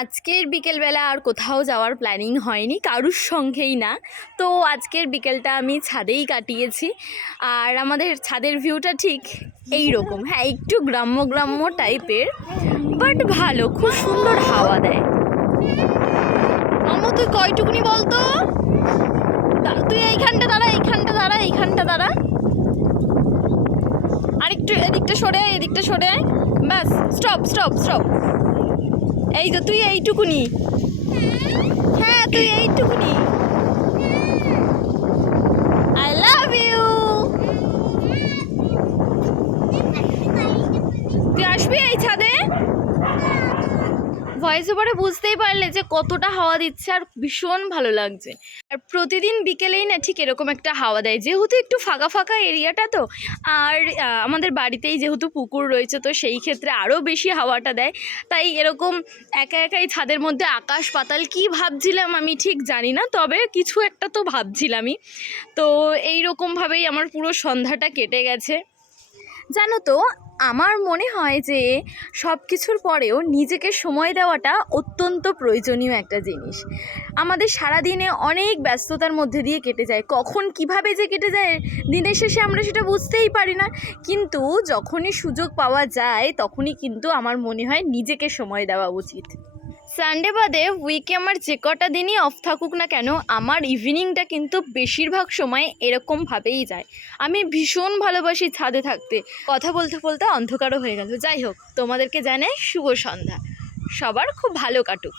আজকের বিকেলবেলা আর কোথাও যাওয়ার প্ল্যানিং হয়নি, কারুর সঙ্গেই না। তো আজকের বিকেলটা আমি ছাদেই কাটিয়েছি। আর আমাদের ছাদের ভিউটা ঠিক এই রকম হ্যাঁ একটু গ্রাম্য গ্রাম্য টাইপের বাট ভালো, খুব সুন্দর হাওয়া দেয়। মামু, তুই কয়টুকুনি বলতো তুই এইখানটা দাঁড়া এইখানটা দাঁড়া এইখানটা দাঁড়া। আরেকটু এদিকটা সরে আয় এদিকটা সরে। আয় ব্যাস স্টপ স্টপ স্টপ এই তো তুই এইটুকুনি। হ্যাঁ তুই এইটুকুনি। আই লাভ ইউ তুই আসবি এই ছাদে? ভয়েস ওভারে বুঝতেই পারলে যে কতটা হাওয়া দিচ্ছে আর ভীষণ ভালো লাগছে। আর প্রতিদিন বিকেলেই না ঠিক এরকম একটা হাওয়া দেয়। যেহেতু একটু ফাঁকা ফাঁকা এরিয়াটা তো, আর আমাদের বাড়িতেই যেহেতু পুকুর রয়েছে তো সেই ক্ষেত্রে আরও বেশি হাওয়াটা দেয়। তাই এরকম একা একাই ছাদের মধ্যে আকাশ পাতাল কি ভাবছিলাম আমি ঠিক জানি না, তবে কিছু একটা তো ভাবছিলামই। তো এই রকমভাবেই আমার পুরো সন্ধ্যাটা কেটে গেছে। জানো তো, আমার মনে হয় যে সব কিছুর পরেও নিজেকে সময় দেওয়াটা অত্যন্ত প্রয়োজনীয় একটা জিনিস। আমাদের সারাদিনে অনেক ব্যস্ততার মধ্যে দিয়ে কেটে যায়। কখন কীভাবে যে কেটে যায়, দিনের শেষে আমরা সেটা বুঝতেই পারি না। কিন্তু যখনই সুযোগ পাওয়া যায়, তখনই কিন্তু আমার মনে হয় নিজেকে সময় দেওয়া উচিত। সানডে বাদে উইকে আমার যে কটা দিনই অফ থাকুক না কেন, আমার ইভিনিংটা কিন্তু বেশিরভাগ সময় এরকমভাবেই যায়। আমি ভীষণ ভালোবাসি ছাদে থাকতে। কথা বলতে বলতে অন্ধকারও হয়ে গেল। যাই হোক, তোমাদেরকে জানাই শুভ সন্ধ্যা। সবার খুব ভালো কাটুক।